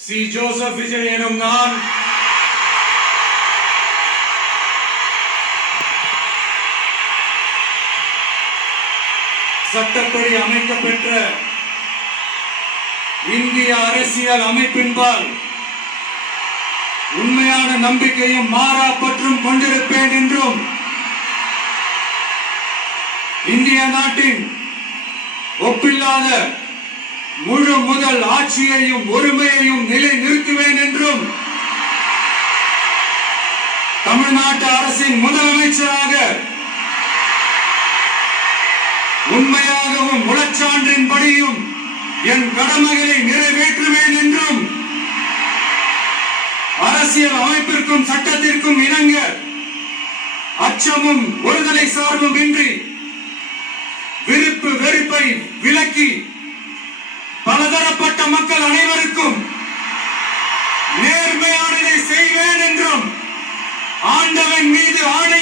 C. Joseph Vijay எனும் நான் சட்டப்படி அமைக்கப்பெற்ற இந்திய அரசியல் அமைப்பின்பால் உண்மையான நம்பிக்கையும் மாறா பற்றும் கொண்டிருப்பேன் என்றும் இந்திய நாட்டின் ஒப்பில்லாத முழு முதல் ஆட்சியையும் ஒருமையையும் நிலை நிறுத்துவேன் என்றும் தமிழ்நாட்டு அரசின் முதலமைச்சராக உண்மையாகவும் உளச்சான்றின்படியும் என் கடமைகளை நிறைவேற்றுவேன் என்றும் அரசியல் அமைப்பிற்கும் சட்டத்திற்கும் இணங்க அச்சமும் ஒருதலை சார்பும் இன்றி விருப்பு வெறுப்பை விலக்கி பலதரப்பட்ட மக்கள் அனைவருக்கும் நேர்மையானதை செய்வேன் என்றும் ஆண்டவன் மீது ஆணை